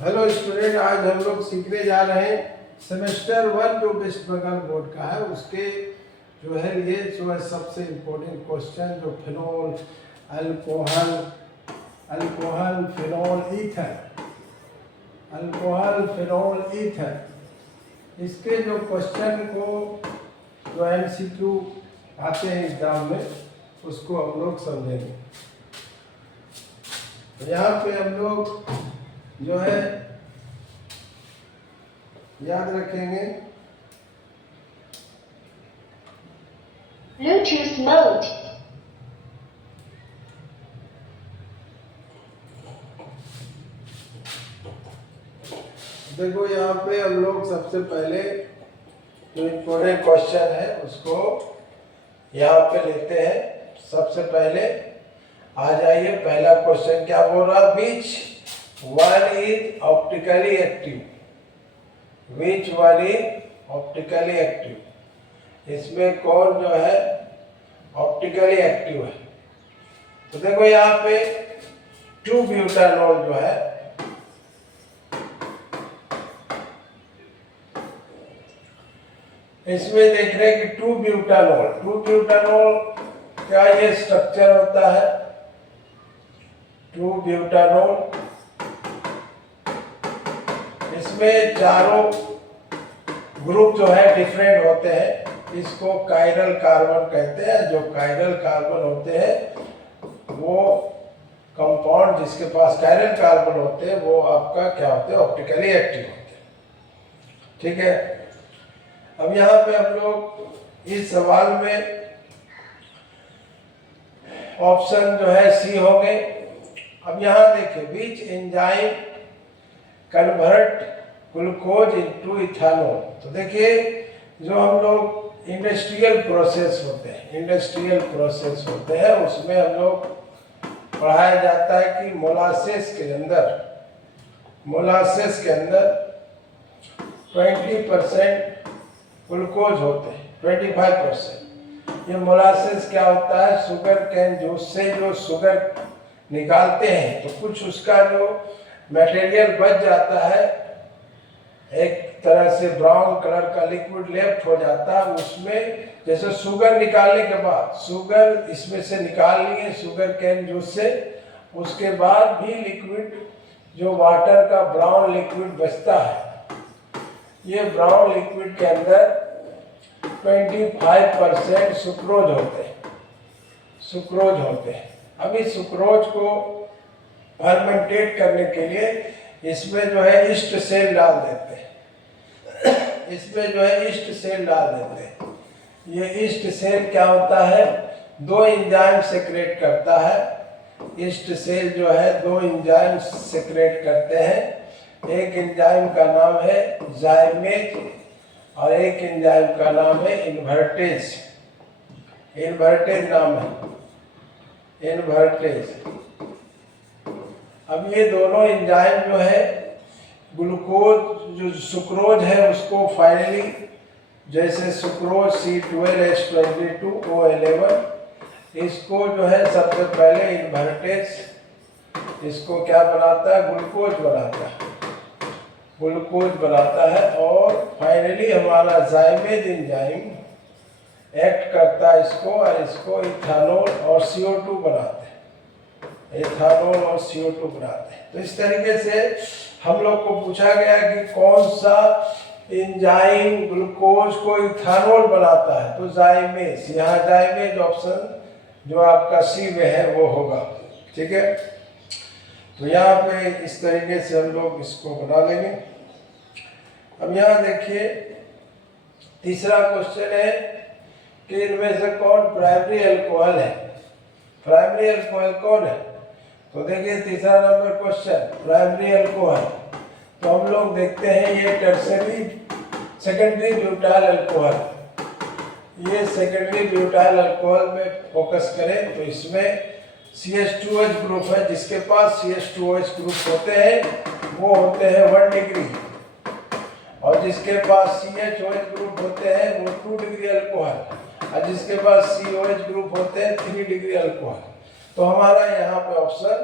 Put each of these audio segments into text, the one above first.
Hello student, आज हम लोग सीखने जा रहे हैं सेमेस्टर 1 जो वेस्ट बंगाल बोर्ड का है उसके जो है ये जो है सबसे इम्पोर्टेंट क्वेश्चन जो फिनोल अल्कोहल फिनोल ईथर इसके जो क्वेश्चन को जो MCQ आते हैं एग्जाम में उसको हम लोग समझेंगे। यहाँ पे हम लोग जो है याद रखेंगे Bluetooth mode. देखो यहाँ पे हम लोग सबसे पहले जो इम्पोर्टेंट क्वेश्चन है उसको यहाँ पे लेते हैं। सबसे पहले आ जाइए, पहला क्वेश्चन क्या बोल रहा है, which one is optically active, which one is optically active, इसमें कौन जो है ऑप्टिकली एक्टिव है। तो देखो यहाँ पे 2-ब्यूटानॉल जो है इसमें देख रहे हैं कि 2-ब्यूटानॉल क्या ये स्ट्रक्चर होता है। 2-ब्यूटानॉल इसमें चारों ग्रुप जो है डिफरेंट होते हैं, इसको कायरल कार्बन कहते हैं। जो कायरल कार्बन होते हैं वो कंपाउंड जिसके पास कायरल कार्बन होते हैं वो आपका क्या होते हैं, ऑप्टिकली एक्टिव होते हैं। ठीक है, अब यहाँ पे हम लोग इस सवाल में ऑप्शन जो है सी हो गए। अब यहाँ देखिए, which enzyme convert glucose into ethanol. तो देखिए जो हम लोग इंडस्ट्रियल प्रोसेस होते हैं उसमें हम लोग पढ़ाया जाता है कि मोलासेस के अंदर 20% ग्लूकोज होते हैं, 25%। ये मोलासेस क्या होता है, शुगर कैन जूस से जो शुगर निकालते हैं तो कुछ उसका जो मटेरियल बच जाता है, एक तरह से ब्राउन कलर का लिक्विड लेफ्ट हो जाता है। उसमें जैसे शुगर निकालने के बाद शुगर इसमें से निकाल लिए शुगर कैन जूस से, उसके बाद भी लिक्विड जो वाटर का ब्राउन लिक्विड बचता है, ये ब्राउन लिक्विड के अंदर 25% सुक्रोज होते हैं। अभी सुक्रोज को फर्मेंटेट करने के लिए इसमें जो है ईस्ट सेल डाल देते हैं। ये ईस्ट सेल क्या होता है, 2 एंजाइम सेक्रेट करता है। ईस्ट सेल जो है 2 एंजाइम सेक्रेट करते हैं। एक एंजाइम का नाम है जाइमेज और एक एंजाइम का नाम है इन्वर्टेज नाम है, इन्वर्टेज। अब ये दोनों एंजाइम जो है ग्लूकोज जो सुक्रोज है उसको फाइनली, जैसे सुक्रोज C12H22O11, इसको जो है सबसे पहले इन्वर्टेज इसको क्या बनाता है, ग्लूकोज बनाता है और फाइनली हमारा जाइमेज एंजाइम एक्ट करता है इसको और इसको इथेनॉल और CO2 बनाते हैं। तो इस तरीके से हम लोग को पूछा गया कि कौन सा एंजाइम ग्लूकोज को इथेनॉल बनाता है, तो जाइमेज, यहाँ जाइमेज ऑप्शन जो आपका सी में है वो होगा। ठीक है, तो यहाँ पे इस तरीके से हम लोग इसको बना लेंगे। अब यहाँ देखिए तीसरा क्वेश्चन है कि इनमें से कौन प्राइमरी अल्कोहल है। प्राइमरी अल्कोहल कौन है, तो देखिए तीसरा नंबर क्वेश्चन प्राइमरी अल्कोहल। तो हम लोग देखते हैं ये सेकेंडरी ब्यूटाइल अल्कोहल। ये सेकेंडरी ब्यूटाइल अल्कोहल में फोकस करें तो इसमें CH2H ग्रुप है, जिसके पास CH2OH ग्रुप होते हैं वो होते हैं 1 डिग्री, और जिसके पास CHOH ग्रुप होते हैं वो 2 डिग्री अल्कोहल, और जिसके पास COH ग्रुप होते हैं 3 डिग्री अल्कोहल। तो हमारा यहाँ पे ऑप्शन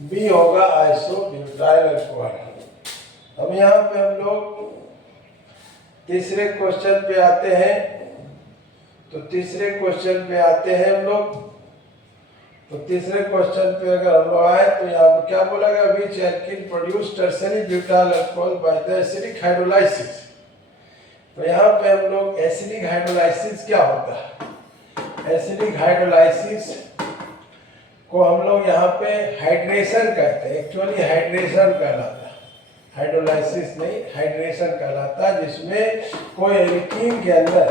बी होगा, आइसोब्यूटाइल अल्कोहल। अब यहाँ पे हम लोग तीसरे क्वेश्चन पे आते हैं। तो तीसरे क्वेश्चन पे आते हैं हम लोग। तो तीसरे क्वेश्चन पे अगर हम लोग आए तो यहाँ पे क्या बोला गया, which alkene produce tertiary butyl alcohol by the acidic hydrolysis. तो यहाँ पे हम लोग एसिडिक हाइड्रोलाइसिस क्या होता है, एसिडिक हाइड्रोलाइसिस को हम लोग यहाँ पे हाइड्रेशन कहते हैं। एक्चुअली हाइड्रेशन कहलाता है, हाइड्रोलाइसिस नहीं, हाइड्रेशन कहलाता है, जिसमें कोई एल्कीन के अंदर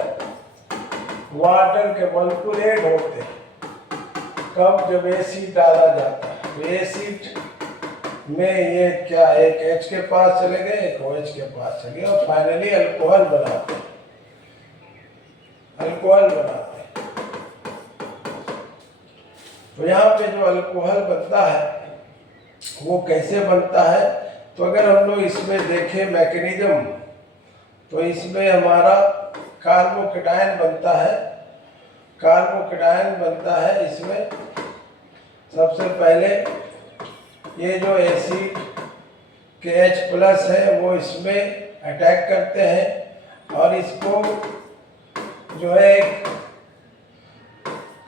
वाटर के मॉलिक्यूल ऐड होते हैं। कब, जब एसिड डाला जाता है। तो एसिड में ये क्या, एक H के पास चले गए, एक OH के पास चले गए और फाइनली अल्कोहल बनाते हैं, अल्कोहल बनाते हैं। तो यहाँ पे जो अल्कोहल बनता है वो कैसे बनता है, तो अगर हम लोग इसमें देखें मैकेनिज्म, तो इसमें हमारा कार्बोकेटायन बनता है, कार्बोकेटायन बनता है। इसमें सबसे पहले ये जो एसिड के H+ है वो इसमें अटैक करते हैं और इसको जो है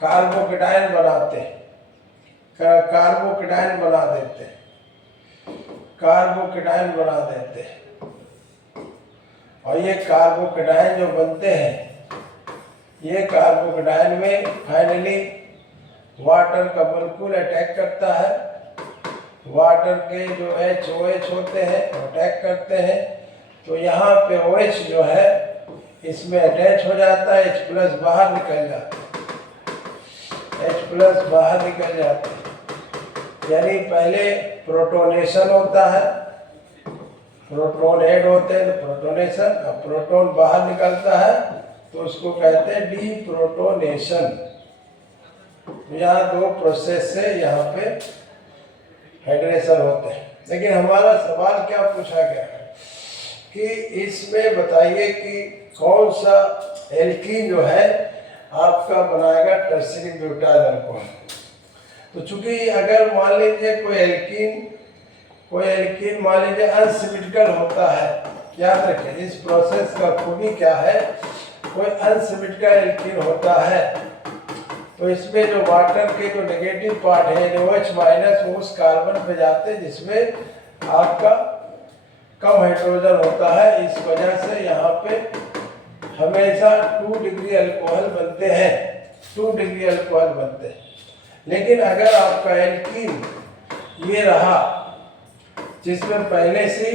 कार्बोकेटायन बनाते हैं, कार्बोकेटायन बना देते हैं, कार्बोकेटायन बना देते हैं। और ये कार्बोकेटायन जो बनते हैं, ये कार्बोकेटायन में फाइनली वाटर का मॉलिक्यूल अटैक करता है। वाटर के जो OH होते हैं अटैक करते हैं। तो यहाँ पे OH जो है इसमें अटैच हो जाता है, H+ बाहर निकल जाता है, H+ बाहर निकल जाता है। यानी पहले प्रोटोनेशन होता है, प्रोटोन ऐड होते हैं तो प्रोटोनेशन, अब प्रोटोन बाहर निकलता है तो उसको कहते हैं डीप्रोटोनेशन। यहाँ दो प्रोसेस से यहाँ पे हाइड्रेशन होते हैं। लेकिन हमारा सवाल क्या पूछा गया है कि इसमें बताइए कि कौन सा एल्कीन जो है आपका बनाएगा टर्शियरी ब्यूटाइल अल्कोहल। तो चूंकि अगर मान लीजिए कोई एल्कीन मान लीजिए अनसिमेट्रिकल होता है, याद रखें इस प्रोसेस का खूबी क्या है, कोई अनसिमेट्रिकल एल्कीन होता है तो इसमें जो वाटर के जो नेगेटिव पार्ट है OH- वो उस कार्बन पे जाते हैं जिसमें आपका कम हाइड्रोजन होता है। इस वजह से यहाँ पे हमेशा 2 डिग्री अल्कोहल बनते हैं, 2 डिग्री अल्कोहल बनते हैं। लेकिन अगर आपका एल्कीन ये रहा जिसमें पहले से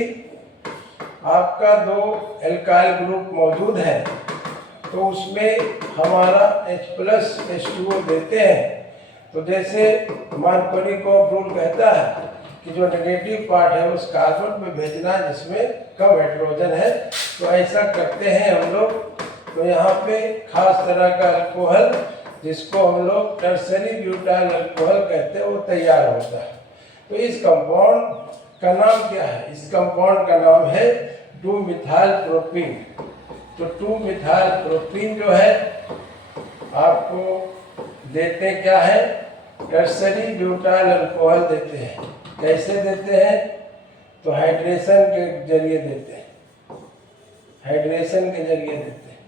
आपका 2 एल्काइल ग्रुप मौजूद है तो उसमें हमारा H+ H2O देते हैं। तो जैसे मार्कोनी को रूल कहता है कि जो नेगेटिव पार्ट है उस कार्बन में भेजना जिसमें कम हाइड्रोजन है, तो ऐसा करते हैं हम लोग। तो यहाँ पे खास तरह का अल्कोहल जिसको हम लोग टर्शियरी ब्यूटाइल अल्कोहल कहते हैं वो तैयार होता है। तो इस कंपाउंड का नाम क्या है, इस कंपाउंड का नाम है 2-मिथाइल प्रोपीन। तो 2-मिथाइल प्रोपीन जो है आपको देते क्या है, टर्शियरी ब्यूटाइल अल्कोहल देते हैं। कैसे देते हैं, तो हाइड्रेशन के जरिए देते हैं, हाइड्रेशन के जरिए देते हैं।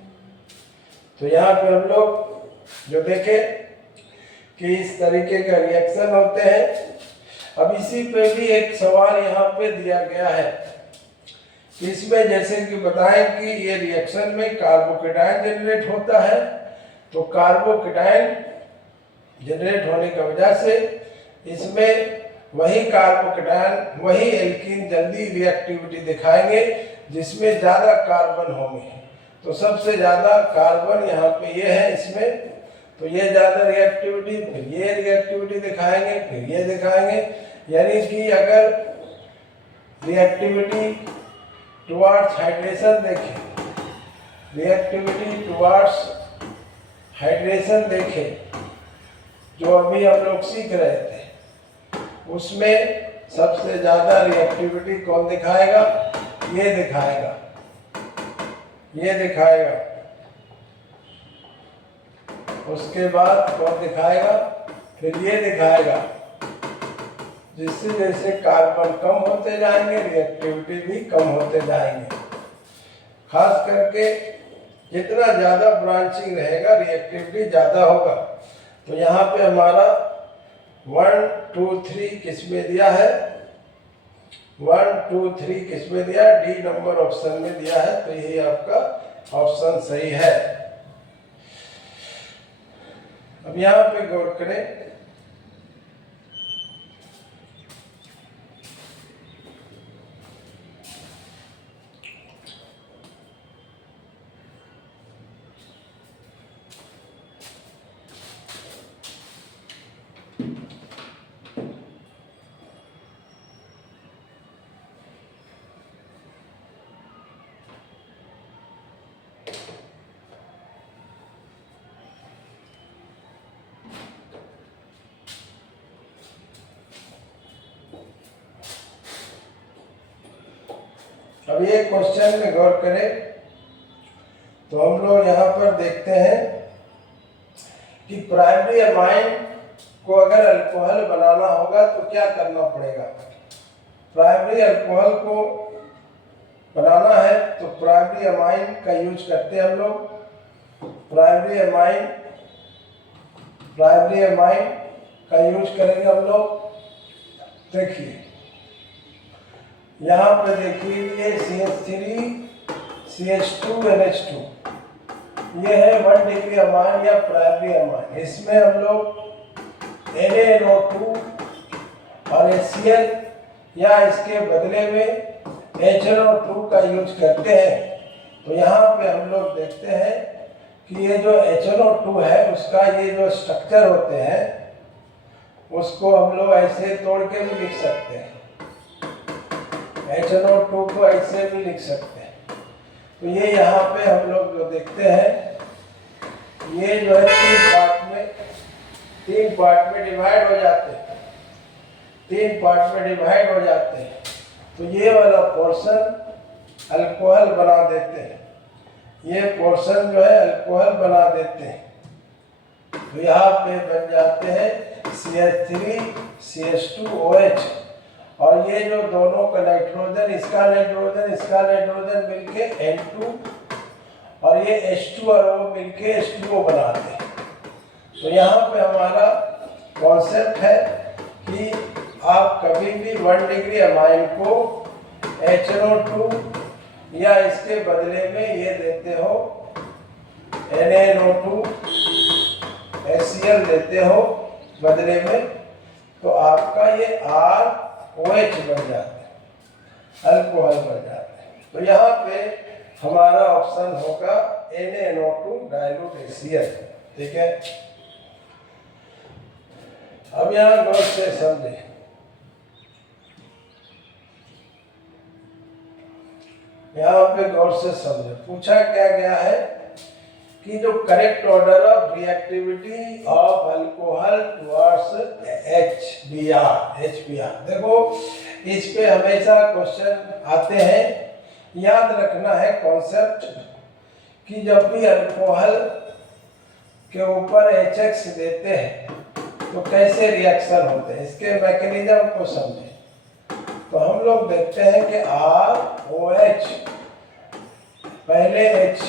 तो यहाँ पे हम लोग जो देखें कि इस तरीके का रिएक्शन होते हैं। अब इसी पे भी एक सवाल यहाँ पे दिया गया है, इसमें जैसे कि बताएं कि ये रिएक्शन में कार्बोकेटायन जनरेट होता है। तो कार्बोकेटायन जनरेट होने की वजह से इसमें वही कार्बोकेटायन, वही एल्कीन जल्दी रिएक्टिविटी दिखाएंगे जिसमें ज़्यादा कार्बन होंगे। तो सबसे ज़्यादा कार्बन यहाँ पे ये है इसमें, तो ये ज़्यादा रिएक्टिविटी, फिर ये रिएक्टिविटी दिखाएंगे, फिर ये दिखाएंगे। यानी कि अगर रिएक्टिविटी टुवार्ड्स हाइड्रेशन देखें, रिएक्टिविटी टुवार्ड्स हाइड्रेशन देखें जो अभी हम लोग सीख रहे थे, उसमें सबसे ज़्यादा रिएक्टिविटी कौन दिखाएगा, ये दिखाएगा, ये दिखाएगा। उसके बाद कौन दिखाएगा, फिर ये दिखाएगा। जिससे जैसे कार्बन कम होते जाएंगे रिएक्टिविटी भी कम होते जाएंगे। खास करके जितना ज़्यादा ब्रांचिंग रहेगा रिएक्टिविटी ज़्यादा होगा। तो यहाँ पे हमारा 1 2 3 किसमें दिया है, 1 2 3 किसमें दिया है, डी नंबर ऑप्शन में दिया है। तो यही आपका ऑप्शन सही है। अब यहाँ पे गौर करें, अब ये क्वेश्चन में गौर करें तो हम लोग यहाँ पर देखते हैं कि प्राइमरी अमाइन को अगर अल्कोहल बनाना होगा तो क्या करना पड़ेगा। प्राइमरी अल्कोहल को बनाना है तो प्राइमरी अमाइन का यूज करते हैं हम लोग। प्राइमरी अमाइन का यूज करेंगे हम लोग। देखिए यहाँ पे देखिए ये CH3 CH2 NH2 ये है 1 डिग्री अमाइन या प्राइमरी अमाइन। इसमें हम लोग NaNO2 और HCl या इसके बदले में HNO2 का यूज करते हैं। तो यहाँ पे हम लोग देखते हैं कि ये जो HNO2 है उसका ये जो स्ट्रक्चर होते हैं उसको हम लोग ऐसे तोड़ के भी लिख सकते हैं। HNO2 को ऐसे भी लिख सकते हैं। तो ये यहाँ पे हम लोग जो देखते हैं ये जो है 3 पार्ट में डिवाइड हो जाते हैं। 3 पार्ट में डिवाइड हो जाते हैं। तो ये वाला पोर्शन अल्कोहल बना देते हैं। ये पोर्शन जो है अल्कोहल बना देते हैं। तो यहाँ पे बन जाते हैं CH3 CH2OH और ये जो दोनों का नाइट्रोजन इसका नाइट्रोजन मिलके N2 और ये H2 और वो मिलके H2O बनाते हैं। तो यहाँ पे हमारा कॉन्सेप्ट है कि आप कभी भी 1 डिग्री अमाइन को HNO2 या इसके बदले में ये देते हो NaNO2 HCl देते हो बदले में, तो आपका ये ROH बन जाता है, अल्कोहल बन जाता है। तो यहाँ पे हमारा ऑप्शन होगा NaNO2 डाइल्यूट HCl। ठीक है, अब यहाँ गौर से समझे। यहाँ पे गौर से समझे, पूछा क्या गया है कि जो correct order of reactivity of alcohol towards HBr। देखो इस पे हमेशा क्वेश्चन आते हैं। याद रखना है कॉन्सेप्ट कि जब भी अल्कोहल के ऊपर HX देते हैं तो कैसे रिएक्शन होते हैं, इसके मैकेनिज्म को समझें। तो हम लोग देखते हैं कि ROH पहले H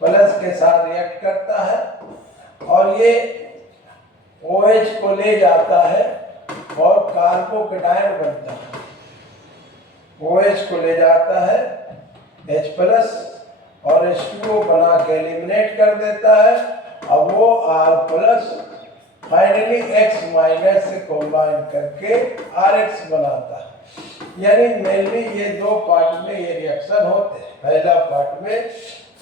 प्लस के साथ रिएक्ट करता है और ये OH को ले जाता है और कार्बोकेटायन बनता है। OH को ले जाता है H प्लस और H2O बना के एलिमिनेट कर देता है। अब वो R plus finally X minus से कॉम्बाइन करके RH बनाता है। यानी मेनली ये 2 पार्ट में ये रिएक्शन होते हैं। पहला पार्ट में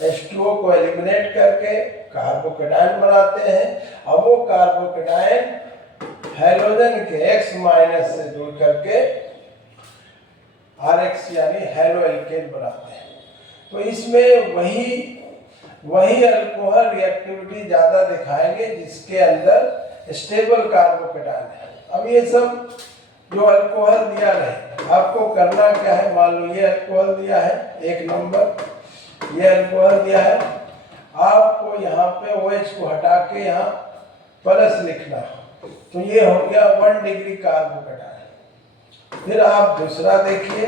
H2O को एलिमिनेट करके कार्बोकेटायन बनाते हैं। अब वो कार्बोकेटायन हैलोजन के X माइनस से जुड़ करके RH यानी हैलो एल्केन बनाते हैं। तो इसमें वही अल्कोहल रिएक्टिविटी ज़्यादा दिखाएंगे जिसके अंदर स्टेबल कार्बोकेटायन है। अब ये सब जो अल्कोहल दिया है आपको करना क्या है, मान लो ये अल्कोहल दिया है 1 नंबर, ये अल्कोहल दिया है, आपको यहाँ पे OH को हटा के यहाँ प्लस लिखना। तो ये हो गया 1 डिग्री कार्बोकेटायन। फिर आप दूसरा देखिए,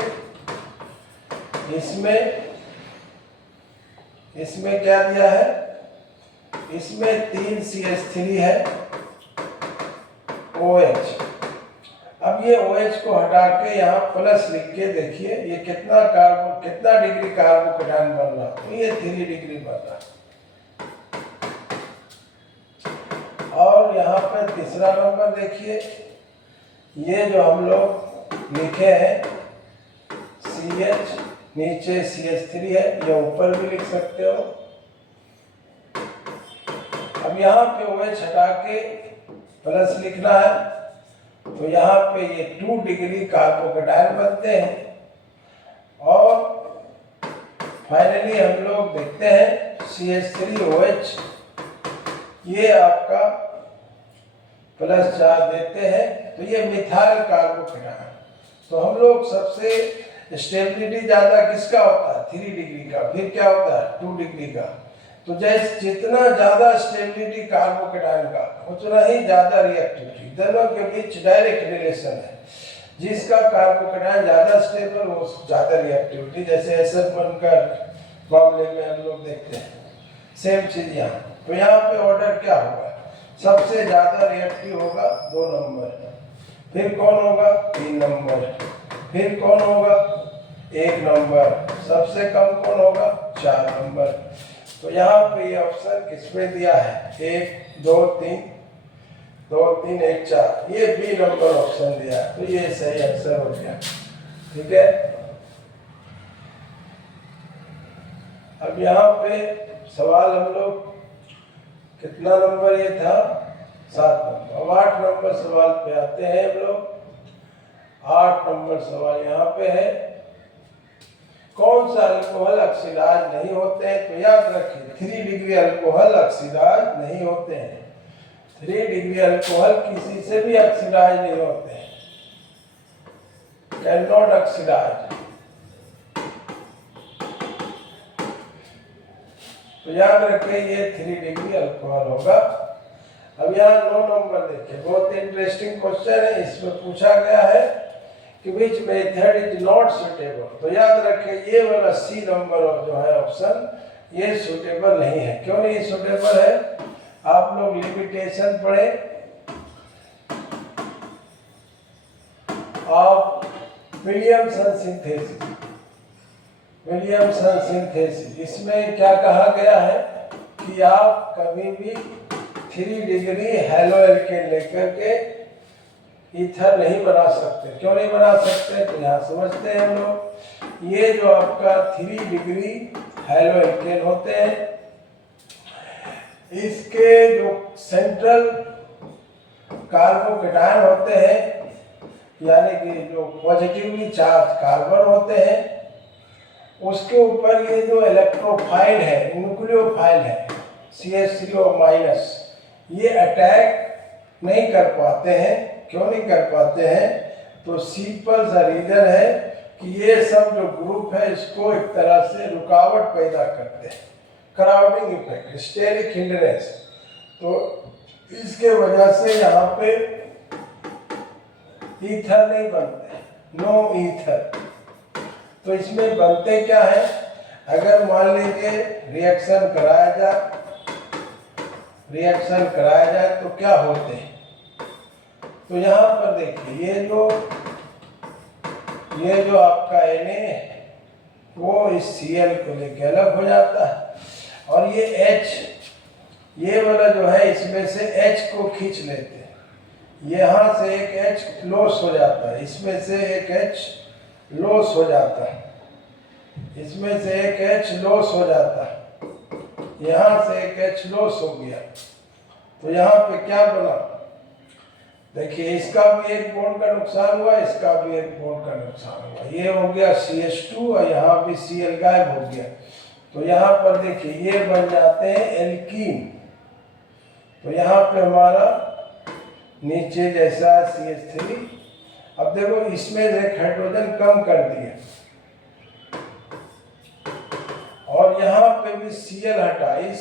इसमें क्या दिया है, इसमें 3 CH3 है OH। अब ये OH को हटा के यहाँ प्लस लिख के देखिए ये कितना डिग्री कार्बोकेटायन बन रहा, तो ये 3 डिग्री बन रहा। और यहाँ पे तीसरा नंबर देखिए, ये जो हम लोग लिखे हैं CH, नीचे CH3 है, ये ऊपर भी लिख सकते हो। अब यहाँ पे OH हटा के प्लस लिखना है, तो यहाँ पे ये 2 डिग्री कार्बोकेटायन बनते हैं। और फाइनली हम लोग देखते हैं CH3OH, ये आपका +4 देते हैं, तो ये मिथाइल कार्बोकेटायन। तो हम लोग सबसे स्टेबिलिटी ज़्यादा किसका होता है, 3 डिग्री का, फिर क्या होता है 2 डिग्री का। तो जैसे जितना ज़्यादा स्टेबिलिटी कार्बोकेटायन का उतना ही ज़्यादा रिएक्टिविटी, दोनों के बीच डायरेक्ट रिलेशन है। जिसका कार्बोकेटायन ज़्यादा स्टेबल वो ज़्यादा रिएक्टिविटी, जैसे SN1 का मामले में हम लोग देखते हैं, सेम चीज़ यहाँ। तो यहाँ पे ऑर्डर क्या होगा, सबसे ज़्यादा रिएक्टिव होगा 2 नंबर, फिर कौन होगा 3 नंबर, फिर कौन होगा 1 नंबर, सबसे कम कौन होगा 4 नंबर। तो यहाँ पे ये ऑप्शन किसमें दिया है, 1 2 3 2 3 1 4, ये बी नंबर ऑप्शन दिया है, तो ये सही आंसर हो गया। ठीक है, अब यहाँ पे सवाल हम लोग कितना नंबर ये था, 7 नंबर। अब 8 नंबर सवाल पे आते हैं हम लोग। 8 नंबर सवाल यहाँ पे है, कौन सा अल्कोहल ऑक्सीडाइज नहीं होते हैं, तो याद रखिए 3 डिग्री अल्कोहल ऑक्सीडाइज नहीं होते हैं। 3 डिग्री अल्कोहल किसी से भी ऑक्सीडाइज नहीं होते हैं, कैन नॉट ऑक्सीडाइज। तो याद रखिए ये 3 डिग्री अल्कोहल होगा। अब यहाँ 9 नंबर देखिए, बहुत इंटरेस्टिंग क्वेश्चन है। इसमें पूछा गया है कि विच मेथड इज नॉट सुटेबल। तो याद रखें ये वाला सी नंबर जो है ऑप्शन, ये सुटेबल नहीं है। क्यों नहीं सुटेबल है, आप लोग लिमिटेशन पढ़े of Williamson synthesis. Williamson synthesis, इसमें क्या कहा गया है कि आप कभी भी 3 डिग्री हैलो एल्केन लेकर के ईथर नहीं बना सकते। क्यों नहीं बना सकते, तो यहाँ समझते हैं हम लोग। ये जो आपका 3 डिग्री हैलो एल्केन होते हैं, इसके जो सेंट्रल कार्बोकेटायन होते हैं, यानी कि जो पॉजिटिवली चार्ज कार्बन होते हैं, उसके ऊपर ये जो इलेक्ट्रोफाइल है, न्यूक्लियोफाइल है CH3O-, ये अटैक नहीं कर पाते हैं। क्यों नहीं कर पाते हैं, तो सिंपल सा रीजन है कि ये सब जो ग्रुप है इसको एक तरह से रुकावट पैदा करते हैं, क्राउडिंग इफेक्ट, स्टेरिक हिंड्रेंस। तो इसके वजह से यहाँ पे ईथर नहीं बनते, नो ईथर। तो इसमें बनते क्या है, अगर मान लीजिए रिएक्शन कराया जाए तो क्या होते हैं। तो यहाँ पर देखिए ये जो आपका Na है वो इस Cl को लेके अलग हो जाता है, और ये H, ये वाला जो है इसमें से H को खींच लेते हैं। यहाँ से एक H लॉस हो जाता है, इसमें से एक H लॉस हो जाता है, इसमें से एक H लॉस हो जाता है, यहाँ से एक H लॉस हो गया। तो यहाँ पे क्या बना, देखिए इसका भी एक बॉन्ड का नुकसान हुआ, इसका भी एक बॉन्ड का नुकसान हुआ। ये हो गया CH2 और यहाँ भी Cl गायब हो गया। तो यहाँ पर देखिए ये बन जाते हैं एल्कीन। तो यहाँ पे हमारा नीचे जैसा CH3, अब देखो इसमें एक हाइड्रोजन कम कर दिया, और यहाँ पे भी Cl हटा, इस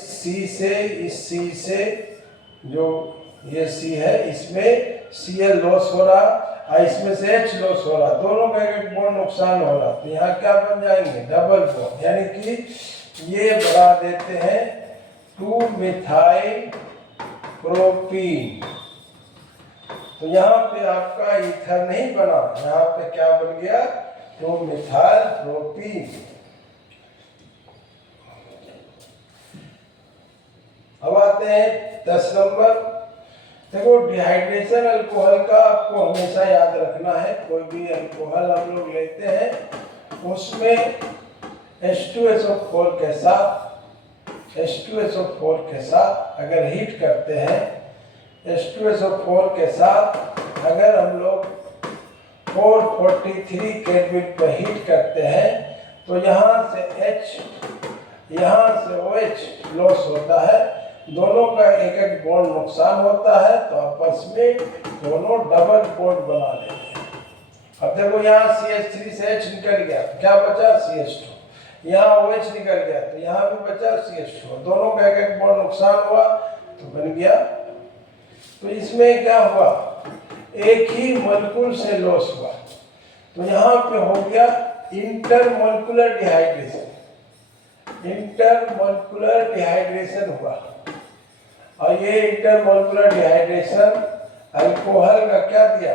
C से जो ये C है इसमें Cl लॉस हो रहा, इसमें से H लॉस हो रहा, दोनों का एक बॉन्ड नुकसान हो रहा, तो यहाँ क्या बन जाएंगे, डबल बॉन्ड, यानी कि ये बढ़ा देते हैं 2 मिथाइल प्रोपीन। तो यहाँ पे आपका ईथर नहीं बना, यहाँ पे क्या बन गया, 2 मिथाइल प्रोपीन। अब आते हैं 10 नंबर। देखो डिहाइड्रेशन अल्कोहल का आपको हमेशा याद रखना है, कोई भी अल्कोहल हम लोग लेते हैं उसमें H2SO4 के साथ अगर हीट करते हैं, H2SO4 के साथ अगर हम लोग 443 केल्विन पर हीट करते हैं तो यहाँ से H यहाँ से OH लॉस होता है, दोनों का एक एक बॉन्ड नुकसान होता है, तो आपस में दोनों डबल बॉन्ड बना लेते हैं। अब देखो यहाँ CH3 से H निकल गया तो क्या बचा, CH2, यहाँ OH निकल गया तो यहाँ भी बचा CH2, दोनों का एक एक बॉन्ड नुकसान हुआ तो बन गया। तो इसमें क्या हुआ, एक ही मॉलिक्यूल से लॉस हुआ, तो यहाँ पे हो गया इंटरमॉलिक्यूलर डिहाइड्रेशन, इंटरमॉलिक्यूलर डिहाइड्रेशन हुआ। और ये इंटरमॉलिक्यूलर डिहाइड्रेशन अल्कोहल का क्या दिया,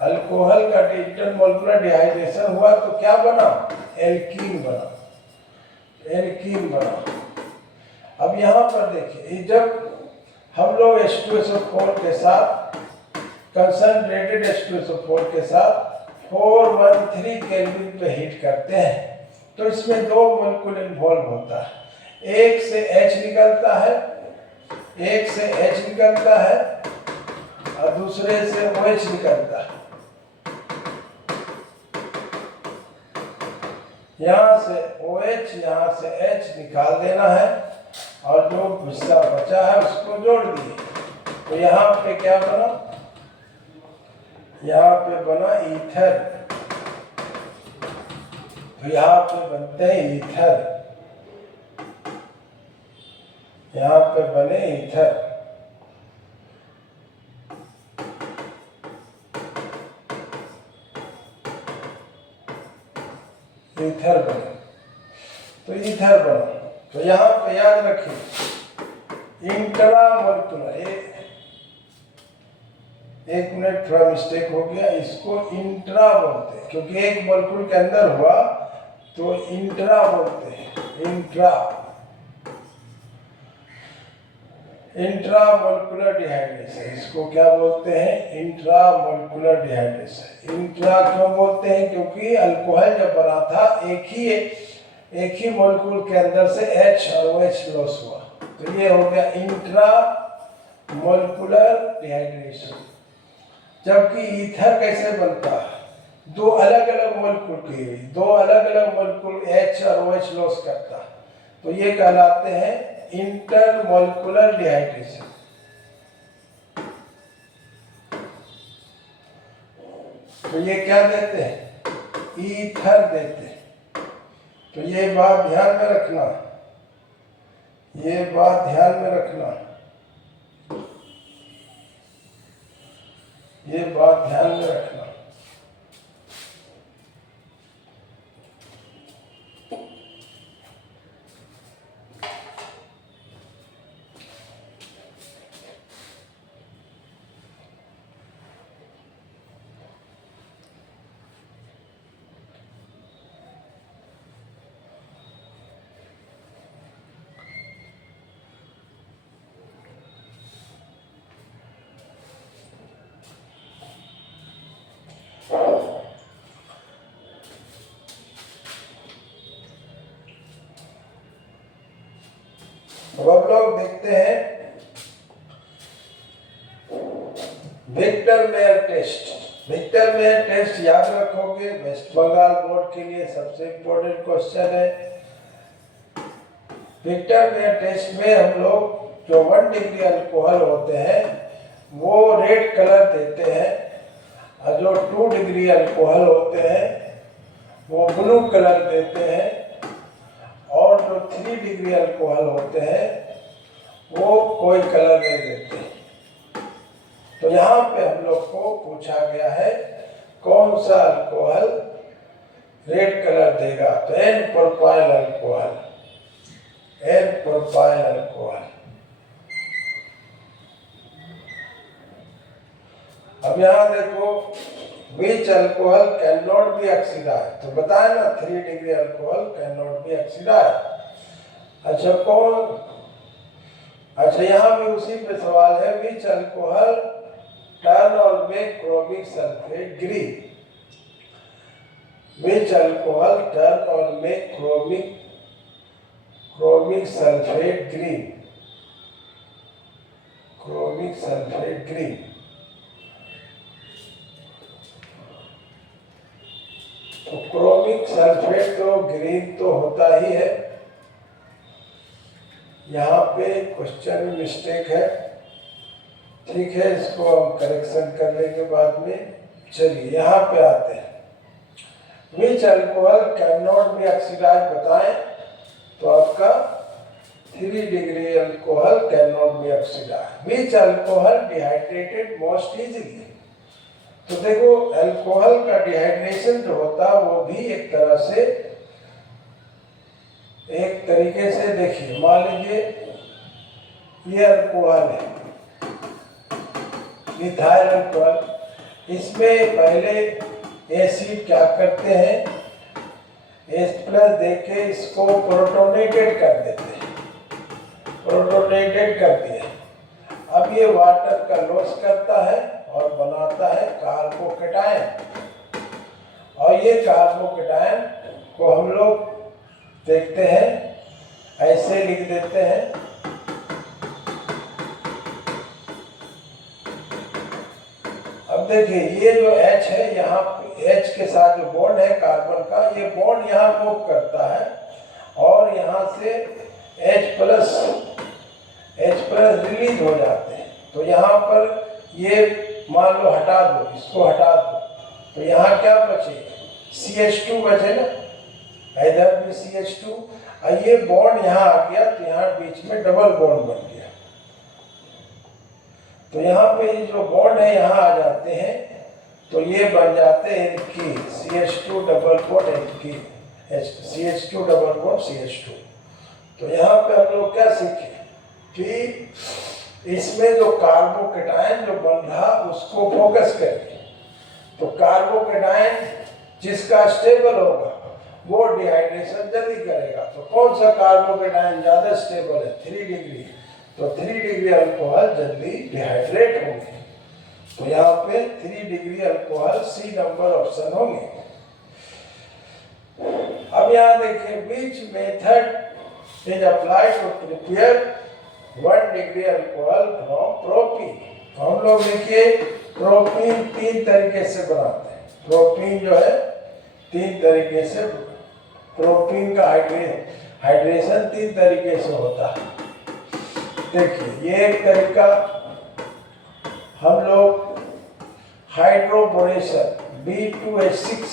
अल्कोहल का इंटरमॉलिक्यूलर डिहाइड्रेशन हुआ तो क्या बना, एल्कीन बना, एल्कीन बना। अब यहाँ पर देखिए, जब हम लोग H2SO4 के साथ कंसंट्रेटेड H2SO4 के साथ 413 केल्विन पे हीट करते हैं तो इसमें 2 मॉलिक्यूल इन्वॉल्व होता है, एक से H निकलता है, एक से H निकलता है और दूसरे से OH निकलता है। यहाँ से OH यहाँ से H निकाल देना है और जो हिस्सा बचा है उसको जोड़ दिए, तो यहाँ पे क्या बना, यहाँ पे बना ईथर, तो यहाँ पे बनते हैं ईथर, यहाँ पे बने ईथर। ईथर बने, तो ईथर बना, तो यहाँ पे याद रखिए इंट्रामॉलिक्यूलर, एक मिनट थोड़ा मिस्टेक हो गया, इसको इंट्रा बोलते हैं क्योंकि एक मॉलिक्यूल के अंदर हुआ तो इंट्रा बोलते हैं, इंट्रामॉलिक्यूलर डिहाइड्रेशन, इसको क्या बोलते हैं, इंट्रामॉलिक्यूलर डिहाइड्रेशन। इंट्रा क्यों बोलते हैं, क्योंकि अल्कोहल जब बना था एक ही मॉलिक्यूल के अंदर से H और OH लॉस हुआ, तो ये हो गया इंट्रामॉलिक्यूलर डिहाइड्रेशन। जबकि ईथर कैसे बनता है, 2 अलग अलग मॉलिक्यूल की, 2 अलग अलग मॉलिक्यूल H और OH लॉस करता है, तो ये कहलाते हैं इंटरमॉलिक्यूलर डिहाइड्रेशन। तो ये क्या देते हैं, ईथर देते हैं। तो ये बात ध्यान में रखना, ये बात ध्यान में रखना, ये बात ध्यान में रखना। अब हम लोग देखते हैं Victor Meyer test. Victor Meyer test याद रखोगे, वेस्ट बंगाल बोर्ड के लिए सबसे इम्पोर्टेंट क्वेश्चन है। विक्टर मेयर टेस्ट में हम लोग जो 1 डिग्री अल्कोहल होते हैं वो रेड कलर देते हैं और जो 2 डिग्री अल्कोहल होते हैं वो ब्लू कलर देते हैं और जो 3 डिग्री अल्कोहल होते हैं वो कोई कलर नहीं देते। तो यहाँ पे हम लोग को पूछा गया है कौन सा अल्कोहल रेड कलर देगा, तो n propyl alcohol, n propyl alcohol. अब यहाँ देखो which alcohol can not be oxidise, तो बताया ना 3 degree alcohol can not be oxidise. अच्छा कौन, अच्छा यहाँ भी उसी पे सवाल है which alcohol turn or make chromic sulphate green, which alcohol turn or make chromic sulphate green, chromic sulphate green. तो क्रोमिक सल्फेट तो ग्रीन तो होता ही है, यहाँ पे क्वेश्चन में मिस्टेक है, ठीक है, इसको हम करेक्शन कर लेंगे बाद में। चलिए यहाँ पे आते हैं, which alcohol can not be oxidise बताएं, तो आपका 3 degree alcohol can not be oxidise. Which alcohol dehydrated most easily, तो देखो अल्कोहल का डिहाइड्रेशन जो होता है वो भी एक तरह से, एक तरीके से देखिए, मान लीजिए ये अल्कोहल है, मिथाइल अल्कोहल, इसमें पहले एसिड क्या करते हैं, H+ देके इसको प्रोटोनेटेड कर देते हैं, प्रोटोनेटेड कर दिया। अब ये वाटर का लॉस करता है और बनाता है कार्बोकेटायन, और ये कार्बोकेटायन को हम लोग देखते हैं ऐसे लिख देते हैं, अब देखिए ये जो H है, यहाँ H के साथ जो बॉन्ड है कार्बन का, ये बॉन्ड यहाँ मूव करता है और यहाँ से H+ रिलीज हो जाते हैं। तो यहाँ पर ये मान लो हटा दो, इसको हटा दो, तो यहाँ क्या बचे, CH2 बचे ना, इधर भी CH2, और ये बॉन्ड यहाँ आ गया तो यहाँ बीच में डबल बॉन्ड बन गया। तो यहाँ पे ये जो बॉन्ड है यहाँ आ जाते हैं, तो ये बन जाते हैं alkene, CH2 double bond alkene, CH2 double bond CH2। तो यहाँ पे हम लोग क्या सीखे कि इसमें जो कार्बोकेटायन जो बन रहा उसको फोकस करिए, तो कार्बोकेटायन जिसका स्टेबल होगा वो डिहाइड्रेशन जल्दी करेगा। तो कौन सा कार्बोकेटायन ज़्यादा स्टेबल है, 3 डिग्री, तो 3 डिग्री अल्कोहल जल्दी डिहाइड्रेट होंगे। तो यहाँ पे 3 degree alcohol C number option होंगे। अब यहाँ देखिए which method is applied to prepare 1 degree alcohol from propene. तो हम लोग देखिए प्रोपीन 3 तरीके से बनाते हैं, प्रोपीन जो है 3 तरीके से, प्रोपीन का हाइड्रेशन 3 तरीके से होता है। देखिए ये एक तरीका, हम लोग hydroboration B2H6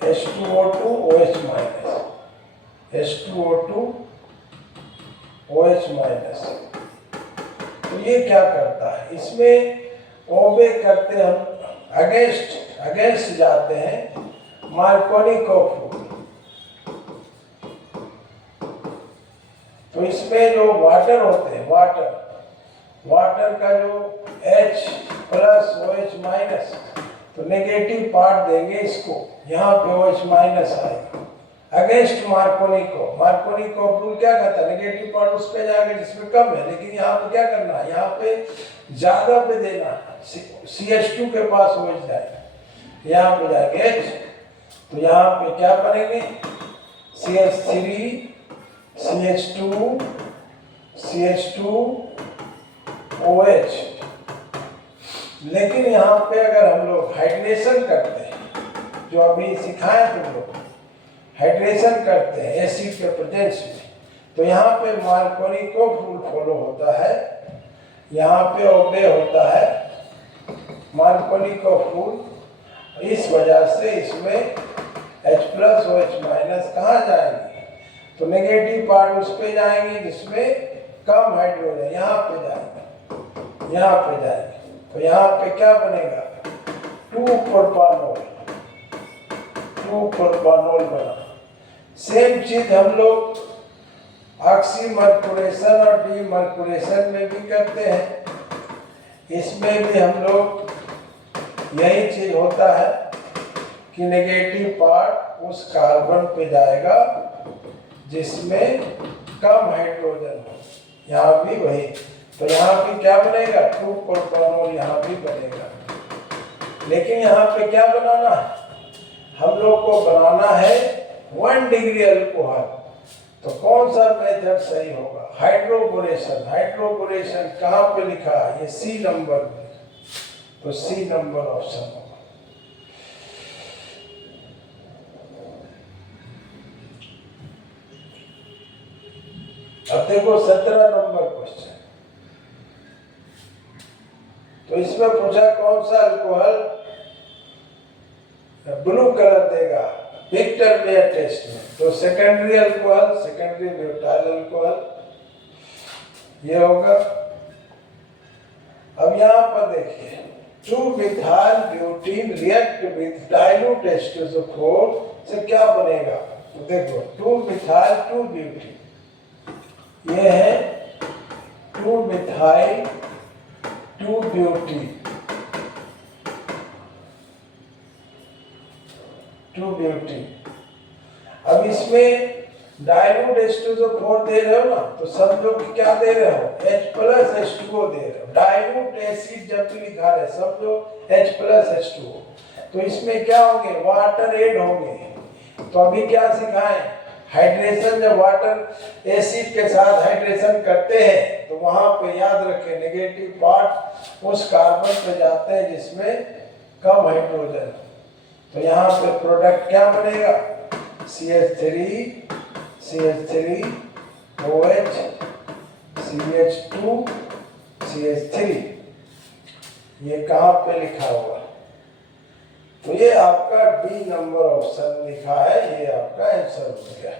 H2O2 OH-, H2O2 OH-। तो ये क्या करता है, इसमें ओबे करते हम अगेंस्ट जाते हैं मार्कोनिकोव। तो इसमें जो वाटर होते हैं, वाटर का जो H+ OH-, तो नेगेटिव पार्ट देंगे इसको, यहाँ पे OH- आएगा अगेंस्ट मार्कोनिकोव रूल क्या कहता है, नेगेटिव पार्ट उस पे जाएगा जिसमें कम है, लेकिन यहाँ पे क्या करना है, यहाँ पे ज्यादा पे देना है, CH2 के पास OH जाएगा, यहाँ पे जाएगा H, तो यहाँ पे क्या बनेंगे CH3 CH2 OH। लेकिन यहाँ पे अगर हम लोग हाइड्रेशन करते हैं, जो अभी सिखाए तुम लोग, हाइड्रेशन करते हैं एसिड के प्रेजेंस में, तो यहाँ पे मार्कोनिकोव रूल फॉलो होता है, यहाँ पे ओबे होता है मार्कोनिकोव रूल। इस वजह से इसमें H+ OH- कहाँ जाएंगे, तो नेगेटिव पार्ट उस पे जाएंगे जिसमें कम हाइड्रोजन, यहाँ पे जाएंगे, यहाँ पे जाएंगे तो यहाँ पे क्या बनेगा 2 प्रोपानोल, 2 प्रोपानोल बना। सेम चीज हम लोग ऑक्सीमर्कुरेशन और डीमर्कुरेशन में भी करते हैं। इसमें भी हम लोग यही चीज होता है कि नेगेटिव पार्ट उस कार्बन पे जाएगा जिसमें कम हाइड्रोजन हो। यहाँ भी वही, तो यहाँ पे क्या बनेगा 2 प्रोपानोल, यहाँ भी बनेगा। लेकिन यहाँ पे क्या बनाना है, हम लोग को बनाना है 1 डिग्री अल्कोहल। तो कौन सा मेथड सही होगा, हाइड्रोबोरेशन। हाइड्रोबोरेशन कहाँ पे लिखा है, ये सी नंबर में, तो सी नंबर ऑप्शन होगा। अब देखो 17 नंबर क्वेश्चन, तो इसमें पूछा कौन सा अल्कोहल ब्लू कलर देगा विक्टर मेयर टेस्ट में, तो secondary alcohol, secondary butyl alcohol ये होगा। अब यहाँ पर देखिए 2 methyl butene react with dilute H2SO4 से क्या बनेगा, तो देखो 2 मिथाइल 2 ब्यूटीन, ये है 2 मिथाइल 2 ब्यूटीन, 2 ब्यूटीन। अब इसमें डाइल्यूट H2SO4 दे रहे हो ना, तो समझो कि क्या दे रहे हो H+H2O दे रहे हो। डाइल्यूट एसिड जब भी लिखा रहे समझो H+H2O, तो इसमें क्या होंगे वाटर एड होंगे। तो अभी क्या सिखाएं, हाइड्रेशन, जब वाटर एसिड के साथ हाइड्रेशन करते हैं तो वहां पे याद रखें नेगेटिव पार्ट उस कार्बन पे जाते हैं जिसमें कम हाइड्रोजन। तो यहाँ पे प्रोडक्ट क्या बनेगा CH3 CH3 OH CH2 CH3, ये कहाँ पे लिखा हुआ, तो ये आपका बी नंबर ऑप्शन लिखा है, ये आपका आंसर हो गया।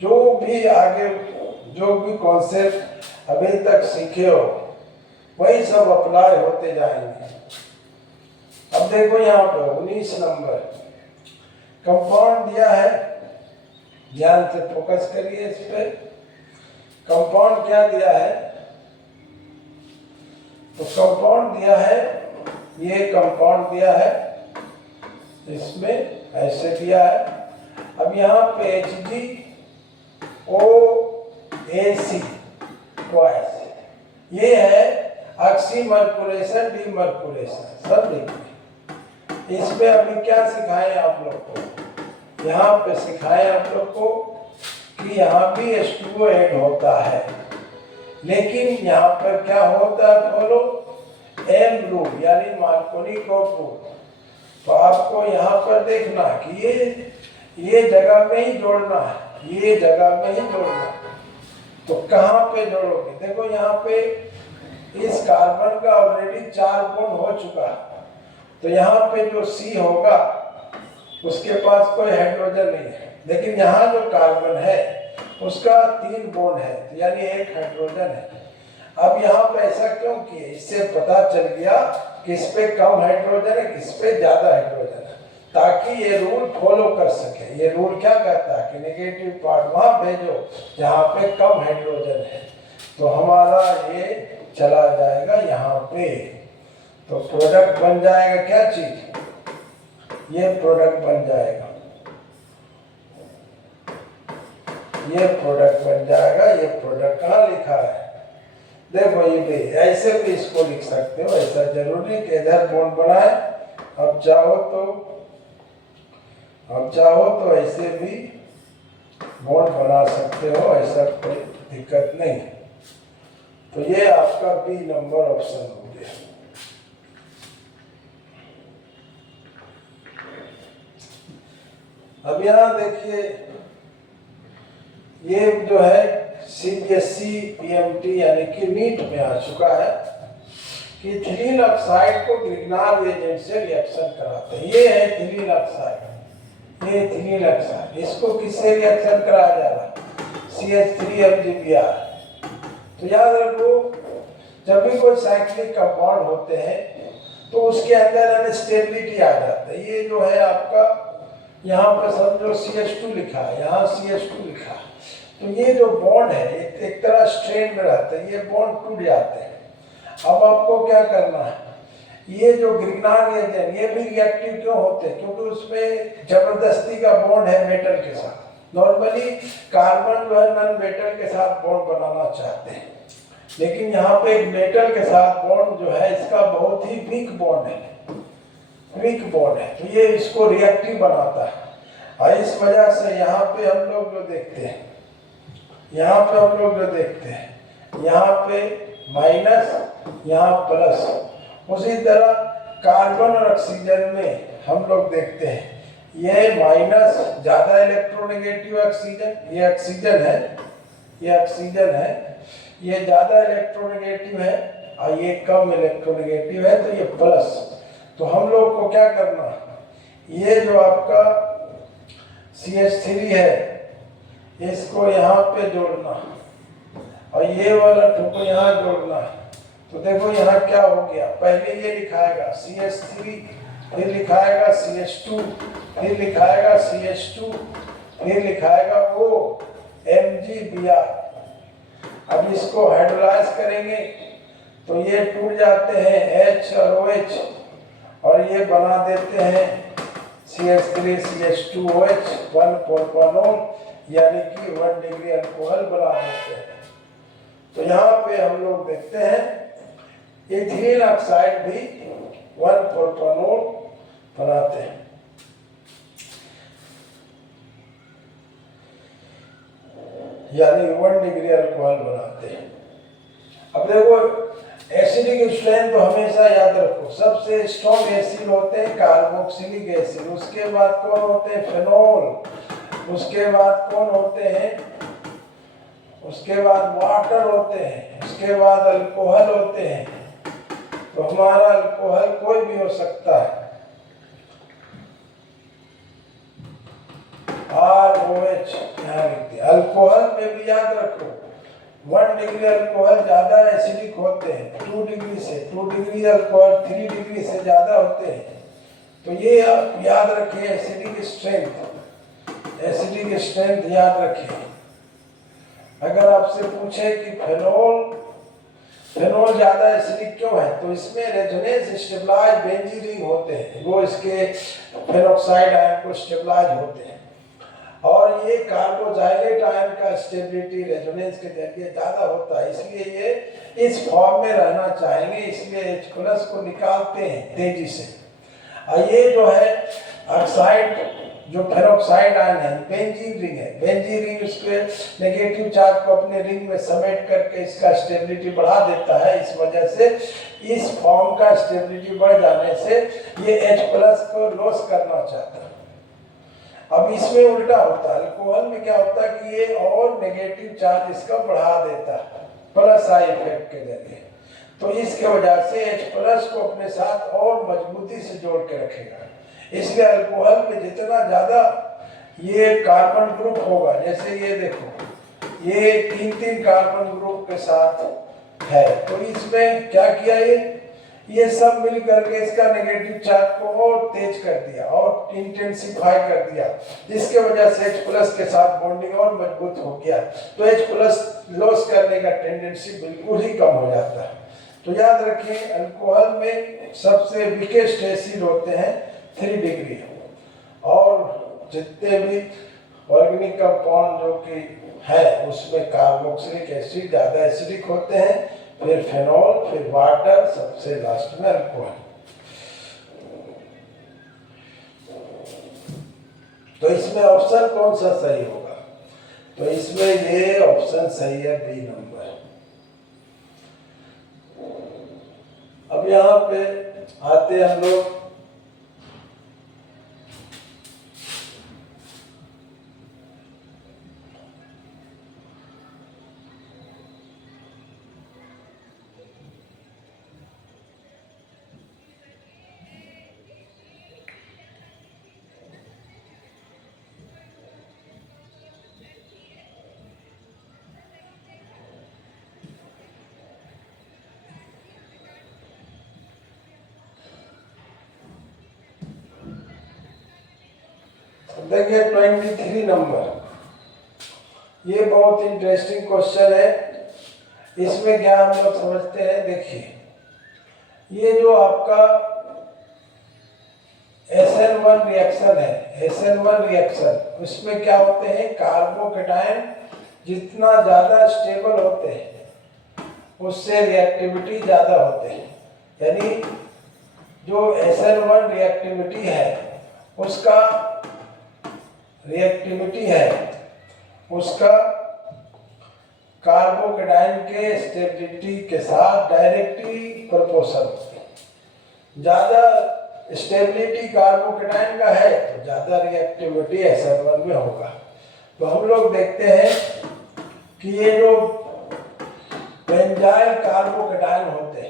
जो भी आगे जो भी कॉन्सेप्ट अभी तक सीखे हो वही सब अप्लाई होते जाएंगे। अब देखो यहाँ पे 19 नंबर कंपाउंड दिया है, ध्यान से फोकस करिए इस पे। कंपाउंड क्या दिया है, तो कंपाउंड दिया है, ये कंपाउंड दिया है, इसमें ऐसे दिया है। अब यहाँ पे HgOAc को ऐसे, ये है ऑक्सीमर्कुरेशन डीमर्कुरेशन सब लिखिए। इसमें अभी क्या सिखाएं आप लोग को, यहाँ पे सिखाएं आप लोग को कि यहाँ भी H2O ऐड होता है, लेकिन यहाँ पर क्या होता है फॉलो एम रूल यानी मार्कोनी कॉप रूल। तो आपको यहाँ पर देखना कि ये जगह में ही जोड़ना है, ये जगह में ही जोड़ना है। तो कहाँ पे जोड़ोगे, देखो यहाँ पे इस कार्बन का ऑलरेडी 4 बॉन्ड हो चुका है, तो यहाँ पे जो C होगा उसके पास कोई हाइड्रोजन नहीं है, लेकिन यहाँ जो कार्बन है उसका 3 बॉन्ड है, तो यानी 1 हाइड्रोजन है। अब यहाँ पे ऐसा क्यों किए, इससे पता चल गया किस पे कम हाइड्रोजन है किस पे ज्यादा हाइड्रोजन है, ताकि ये रूल फॉलो कर सके। ये रूल क्या कहता है कि नेगेटिव पार्ट वहां भेजो जहाँ पे कम हाइड्रोजन है, तो हमारा ये चला जाएगा यहाँ पे। तो प्रोडक्ट बन जाएगा क्या चीज, ये प्रोडक्ट बन जाएगा, ये प्रोडक्ट बन जाएगा। ये प्रोडक्ट कहाँ लिखा है, देखो ये भी ऐसे भी इसको लिख सकते हो, ऐसा जरूरी कि इधर बॉन्ड बनाए। अब चाहो तो ऐसे भी बॉन्ड बना सकते हो, ऐसा कोई दिक्कत नहीं। तो ये आपका बी नंबर ऑप्शन हो गया। अब यहाँ देखिए ये जो है CBSE PMT यानी कि नीट में आ चुका है कि इथिलीन ऑक्साइड को ग्रिग्नार एजेंट से रिएक्शन कराते हैं। ये है इथिलीन ऑक्साइड, ये इथिलीन ऑक्साइड, इसको किससे रिएक्शन कराया जा रहा है CH3 FgBr। तो याद रखो जब भी कोई साइक्लिक कंपाउंड होते हैं तो उसके अंदर अनस्टेबिलिटी आ जाता है। ये जो है आपका यहाँ पर समझो CH2 लिखा है, यहाँ CH2 लिखा है, तो ये जो बॉन्ड है एक तरह स्ट्रेन में रहता है, ये बॉन्ड टूट जाते हैं। अब आपको क्या करना है, ये जो ग्रिग्नान रिएजेंट ये भी रिएक्टिव क्यों होते हैं, क्योंकि उसमें जबरदस्ती का बॉन्ड है मेटल के साथ। नॉर्मली कार्बन जो है नॉन मेटल के साथ बॉन्ड बनाना चाहते हैं, लेकिन यहाँ पे एक मेटल के साथ बॉन्ड जो है इसका बहुत ही वीक बॉन्ड है, वीक बॉन्ड है, तो ये इसको रिएक्टिव बनाता है। और इस वजह से यहाँ पे हम लोग जो देखते हैं, यहाँ पे हम लोग जो देखते हैं, यहाँ पे माइनस, यहाँ प्लस। उसी तरह कार्बन और ऑक्सीजन में हम लोग देखते हैं, ये माइनस ज़्यादा इलेक्ट्रोनेगेटिव ऑक्सीजन, ये ऑक्सीजन है, ये ऑक्सीजन है, ये ज़्यादा इलेक्ट्रोनेगेटिव है और ये कम इलेक्ट्रोनेगेटिव है, तो ये प्लस। तो हम लोग को क्या करना, ये जो आपका CH3 है इसको यहाँ पे जोड़ना और ये वाला टुकड़ा यहाँ जोड़ना है। तो देखो यहाँ क्या हो गया, पहले ये लिखाएगा CH3, फिर लिखाएगा CH2, फिर लिखाएगा CH2, फिर लिखाएगा OMgBr। अब इसको हाइड्रोलाइज करेंगे तो ये टूट जाते हैं H और OH, और ये बना देते हैं CH3 CH2OH 1 प्रोपानोल, यानी कि 1 डिग्री अल्कोहल बना देते हैं। तो यहाँ पे हम लोग देखते हैं इथीन ऑक्साइड भी 1 प्रोपानोल बनाते हैं। यानी 1 डिग्री अल्कोहल बनाते हैं। अब देखो एसिडिक स्ट्रेंथ तो हमेशा याद रखो, सबसे स्ट्रॉन्ग एसिड होते हैं कार्बोक्सिलिक एसिड, उसके बाद कौन होते हैं फेनॉल, उसके बाद कौन होते हैं, उसके बाद वाटर होते हैं, उसके बाद अल्कोहल होते हैं। तो हमारा अल्कोहल कोई भी हो सकता है, ROH यहाँ लिख दिया। अल्कोहल में भी याद रखो 1 डिग्री अल्कोहल ज्यादा एसिडिक होते हैं 2 डिग्री से, 2 डिग्री अल्कोहल 3 डिग्री से ज्यादा होते हैं। तो ये आप याद रखें, एसिडिक स्ट्रेंथ, एसिडिक स्ट्रेंथ याद रखें। अगर आपसे पूछे कि फेनॉल ज्यादा एसिडिक क्यों है, तो इसमें रेजोनेंस स्टेबलाइज बेंजीन रिंग होते हैं, वो इसके फेनॉक्साइड आयन को स्टेबलाइज होते हैं, और ये कार्बोजाइलेट आयन का स्टेबिलिटी रेजोनेंस के जरिए ज्यादा होता है, इसलिए ये इस फॉर्म में रहना चाहेंगे, इसलिए H+ को निकालते हैं तेजी से। और ये जो है ऑक्साइड जो फेरोक्साइड आयन है बेंजीन रिंग है, बेंजीन रिंग उसके नेगेटिव चार्ज को अपने रिंग में समेट करके इसका स्टेबिलिटी बढ़ा देता है। इस वजह से इस फॉर्म का स्टेबिलिटी बढ़ जाने से ये H+ को लॉस करना चाहता है। अब इसमें उल्टा होता है, अल्कोहल में क्या होता है कि ये और नेगेटिव चार्ज इसका बढ़ा देता है प्लस आई इफेक्ट के जरिए। तो इसके वजह से H+ को अपने साथ और मजबूती से जोड़ के रखेगा। इसलिए अल्कोहल में जितना ज्यादा ये कार्बन ग्रुप होगा, जैसे ये देखो ये 3-3 कार्बन ग्रुप के साथ है, तो इसमें क्या किया, ये सब मिल करके इसका नेगेटिव चार्ज को और तेज कर दिया और इंटेंसिफाई कर दिया, जिसके वजह से H+ के साथ बॉन्डिंग और मजबूत हो गया। तो H+ लॉस करने का टेंडेंसी बिल्कुल ही कम हो जाता है। तो याद रखें अल्कोहल में सबसे वीकेस्ट एसिड होते हैं 3 डिग्री, और जितने भी ऑर्गेनिक कंपाउंड जो कि है उसमें कार्बोक्सिलिक एसिड ज़्यादा एसिडिक होते हैं, फिर फेनॉल, फिर वाटर, सबसे लास्ट में अल्कोहल। तो इसमें ऑप्शन कौन सा सही होगा, तो इसमें ये ऑप्शन सही है बी नंबर। अब यहाँ पे आते हम लोग देखिए 23 नंबर, ये बहुत इंटरेस्टिंग क्वेश्चन है। इसमें क्या हम लोग समझते हैं, देखिए ये जो आपका SN1 रिएक्शन है, SN1 रिएक्शन, उसमें क्या होते हैं, कार्बोकेटायन जितना ज़्यादा स्टेबल होते हैं उससे रिएक्टिविटी ज़्यादा होते हैं। यानी जो SN1 रिएक्टिविटी है उसका कार्बोकेटायन के स्टेबिलिटी के साथ डायरेक्टली प्रोपोर्शनल। ज़्यादा स्टेबिलिटी कार्बोकेटायन का है तो ज़्यादा रिएक्टिविटी SN1 में होगा। तो हम लोग देखते हैं कि ये जो बेंजाइल कार्बोकेटायन होते हैं,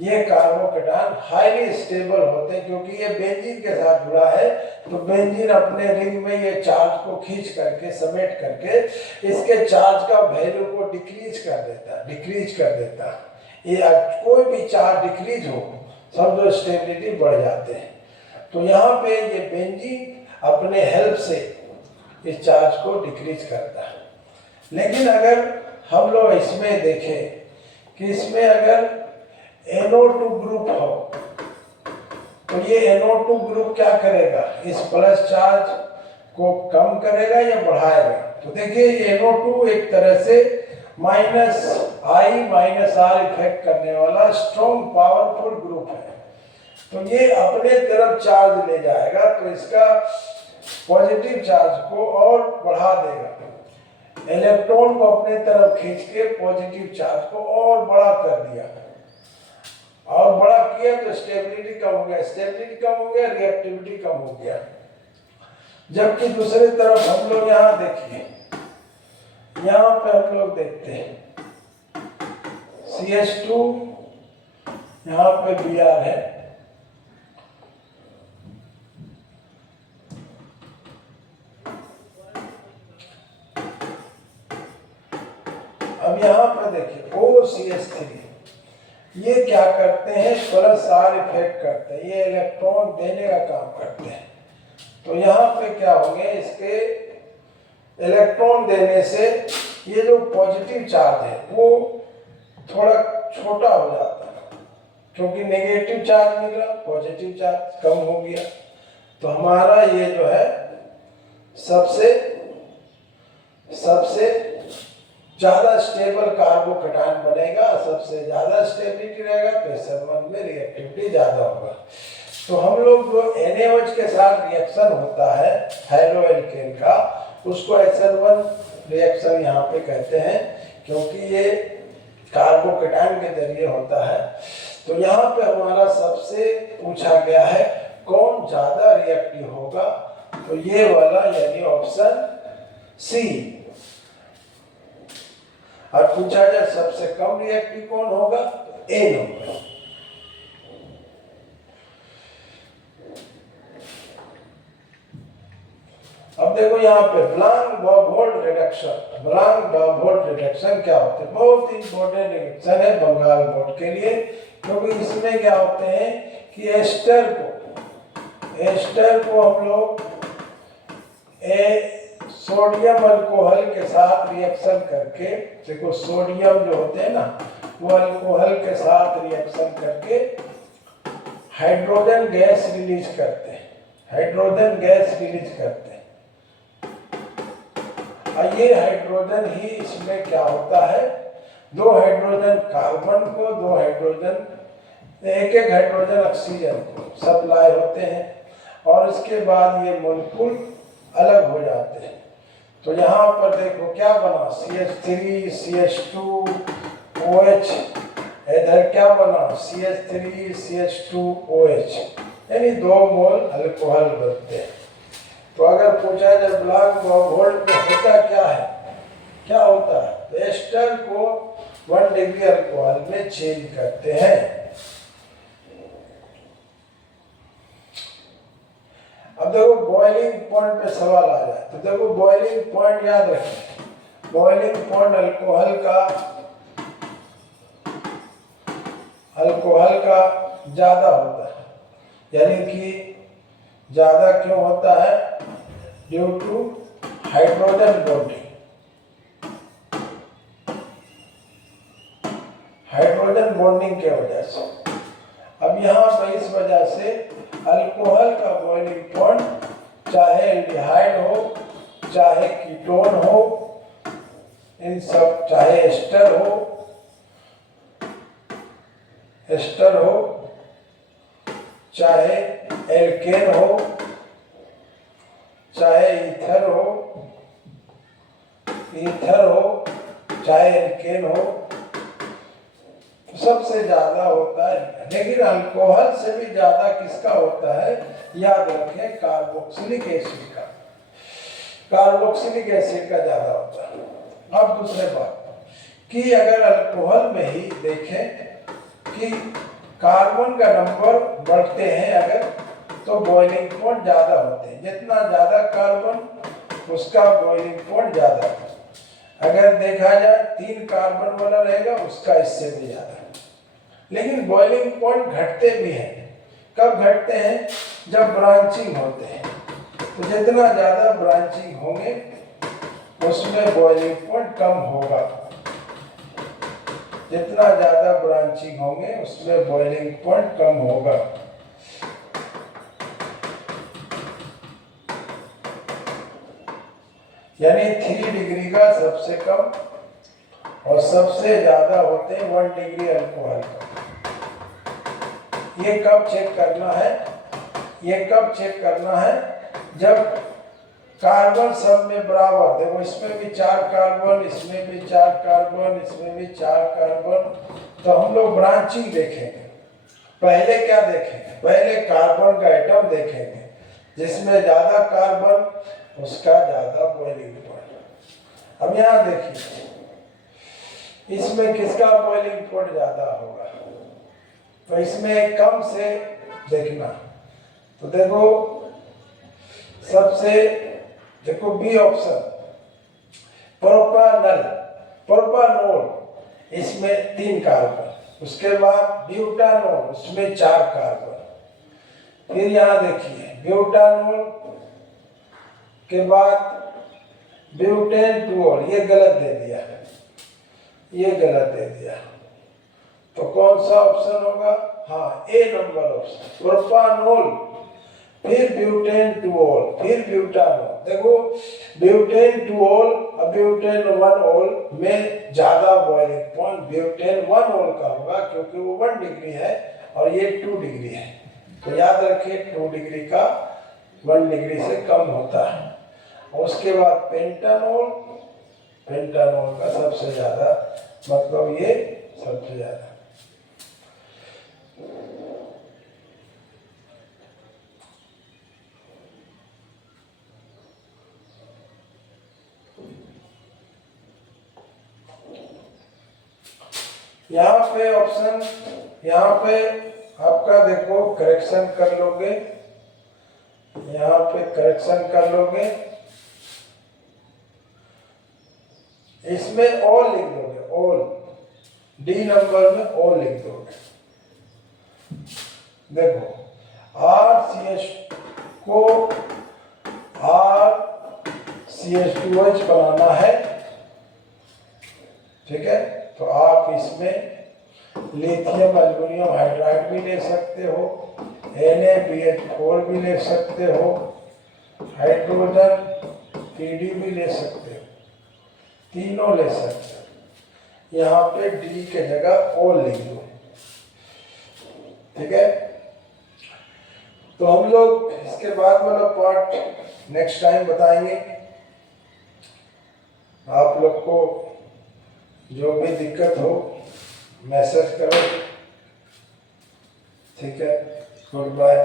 ये कार्बोकेटायन हाईली स्टेबल होते हैं क्योंकि ये बेंजीन के साथ जुड़ा है। तो बेंजीन अपने रिंग में ये चार्ज को खींच करके, समेट करके इसके चार्ज का वैल्यू को डिक्रीज कर देता है। ये कोई भी चार्ज डिक्रीज हो, समझो स्टेबिलिटी बढ़ जाते हैं। तो यहाँ पे ये बेंजीन अपने हेल्प से इस चार्ज को डिक्रीज करता है। लेकिन अगर हम लोग इसमें देखें कि इसमें अगर NO2 ग्रुप हो तो ये NO2 ग्रुप क्या करेगा, इस प्लस चार्ज को कम करेगा या बढ़ाएगा। तो देखिए ये NO2 एक तरह से -I-R इफेक्ट करने वाला स्ट्रॉन्ग पावरफुल ग्रुप है। तो ये अपने तरफ चार्ज ले जाएगा तो इसका पॉजिटिव चार्ज को और बढ़ा देगा, इलेक्ट्रॉन को अपने तरफ खींच के पॉजिटिव चार्ज को और बड़ा कर दिया, और बड़ा किया तो स्टेबिलिटी कम हो गया, रिएक्टिविटी कम हो गया। जबकि दूसरी तरफ हम लोग यहाँ देखिए, यहाँ पे हम लोग देखते हैं CH2, यहाँ पे Br है, अब यहाँ पर देखिए OCH3, ये क्या करते हैं, प्लस R इफेक्ट करते हैं, ये इलेक्ट्रॉन देने का काम करते हैं। तो यहाँ पे क्या होंगे, इसके इलेक्ट्रॉन देने से ये जो पॉजिटिव चार्ज है वो थोड़ा छोटा हो जाता है, क्योंकि नेगेटिव चार्ज मिला, पॉजिटिव चार्ज कम हो गया। तो हमारा ये जो है सबसे ज़्यादा स्टेबल कार्बोकेटायन बनेगा, सबसे ज़्यादा स्टेबिलिटी रहेगा तो SN1 में रिएक्टिविटी ज़्यादा होगा। तो हम लोग जो NaOH के साथ रिएक्शन होता है हेलोएल्केन का, उसको SN1 रिएक्शन यहाँ पे कहते हैं, क्योंकि ये कार्बोकेटायन के जरिए होता है। तो यहाँ पे हमारा सबसे पूछा गया है कौन ज़्यादा रिएक्टिव होगा, तो ये वाला यानी ऑप्शन C। और पूछा जाए सबसे कम रिएक्टिव कौन होगा, A नंबर। अब देखो यहाँ पे ब्लांक-बाखोल्ड रिडक्शन क्या होते हैं, बहुत इंपॉर्टेंट रिएक्शन है बंगाल बोर्ड के लिए, क्योंकि इसमें क्या होते हैं कि एस्टर को हम लोग सोडियम अल्कोहल के साथ रिएक्शन करके, देखो सोडियम जो होते हैं ना वो अल्कोहल के साथ रिएक्शन करके हाइड्रोजन गैस रिलीज करते हैं, और ये हाइड्रोजन ही इसमें क्या होता है, दो हाइड्रोजन कार्बन को, दो हाइड्रोजन, एक हाइड्रोजन ऑक्सीजन को सप्लाई होते हैं, और इसके बाद ये मोलिक्यूल अलग हो जाते हैं। तो यहाँ पर देखो क्या बना, CH3 CH2 OH, इधर क्या बना CH3 CH2 OH, यानी 2 मोल अल्कोहल बनते हैं। तो अगर पूछा जाए ब्लांक-बाखोल्ड में होता क्या होता है, तो एस्टर को 1 डिग्री अल्कोहल में चेंज करते हैं। अब देखो बॉइलिंग पॉइंट पे सवाल आ जाए, तो देखो बॉइलिंग पॉइंट याद रखें, बॉइलिंग पॉइंट अल्कोहल का ज़्यादा होता है। यानी कि ज़्यादा क्यों होता है, due to hydrogen bonding, hydrogen bonding के वजह से। अब यहाँ पर इस वजह से अल्कोहल का बॉइलिंग पॉइंट चाहे एल्डिहाइड हो, चाहे कीटोन हो, इन सब, चाहे एस्टर हो, चाहे एल्केन हो, चाहे ईथर हो, चाहे एल्केन हो, तो सबसे ज्यादा होता है। लेकिन अल्कोहल से भी ज्यादा किसका होता है, याद रखें, कार्बोक्सिलिक एसिड का। कार्बोक्सिलिक एसिड का ज्यादा होता है। अब दूसरे बात कि अगर अल्कोहल में ही देखें कि कार्बन का नंबर बढ़ते हैं अगर, तो बॉइलिंग पॉइंट ज्यादा होते हैं। जितना ज्यादा कार्बन उसका बॉइलिंग पॉइंट ज्यादा है। अगर देखा जाए 3 कार्बन वाला रहेगा उसका इससे भी ज्यादा। लेकिन बॉइलिंग पॉइंट घटते भी हैं। कब घटते हैं, जब ब्रांचिंग होते हैं। तो जितना ज्यादा ब्रांचिंग होंगे उसमें बॉइलिंग पॉइंट कम होगा। जितना ज्यादा ब्रांचिंग होंगे उसमें बॉइलिंग पॉइंट कम होगा। यानी 3 डिग्री का सबसे कम और सबसे ज्यादा होते हैं 1 डिग्री अल्कोहल का। ये कब चेक करना है, ये कब चेक करना है, जब कार्बन सब में बराबर। देखो इसमें भी 4 कार्बन, इसमें भी 4 कार्बन, इसमें भी 4 कार्बन। तो हम लोग ब्रांचिंग देखेंगे। पहले क्या देखेंगे, पहले कार्बन का एटम देखेंगे। जिसमें ज्यादा कार्बन उसका ज्यादा बॉइलिंग पॉइंट। अब यहाँ देखिए इसमें किसका बॉइलिंग पॉइंट ज्यादा होगा, तो इसमें कम से देखना। तो देखो सबसे, देखो बी ऑप्शन, प्रोपानोल, इसमें 3 कार्बन। उसके बाद ब्यूटानोल, उसमें 4 कार्बन। फिर यहाँ देखिए ब्यूटानोल के बाद ब्यूटेन-2, ये गलत दे दिया, ये गलत दे दिया। तो कौन सा ऑप्शन होगा, हाँ ए नंबर ऑप्शन, प्रोपानोल, फिर ब्यूटेन-2, फिर ब्यूटानोल। देखो ब्यूटेन-2 और ब्यूटेन-1 में ज्यादा बॉइलिंग पॉइंट ब्यूटेन-1 का होगा, क्योंकि वो 1 डिग्री है और ये 2 डिग्री है। तो याद रखिए 2 डिग्री का 1 डिग्री से कम होता है। और उसके बाद पेंटानोल, पेंटानोल का सबसे ज्यादा, मतलब ये सबसे ज्यादा। यहाँ पे ऑप्शन, यहाँ पे आपका देखो करेक्शन कर लोगे, यहाँ पे करेक्शन कर लोगे, इसमें ऑल लिख दोगे, ऑल, डी नंबर में ऑल लिख दोगे। देखो RCH को RCH2H बनाना है, ठीक है। तो आप इसमें लिथियम एल्युमिनियम हाइड्राइड भी ले सकते हो, NaBH4 भी ले सकते हो, हाइड्रोजन Pd भी ले सकते हो, तीनों ले सकते हो। यहाँ पे डी के जगह ओ लिख दो, ठीक है। तो हम लोग इसके बाद वाला पार्ट नेक्स्ट टाइम बताएंगे। आप लोग को जो भी दिक्कत हो मैसेज करो, ठीक है। Good bye.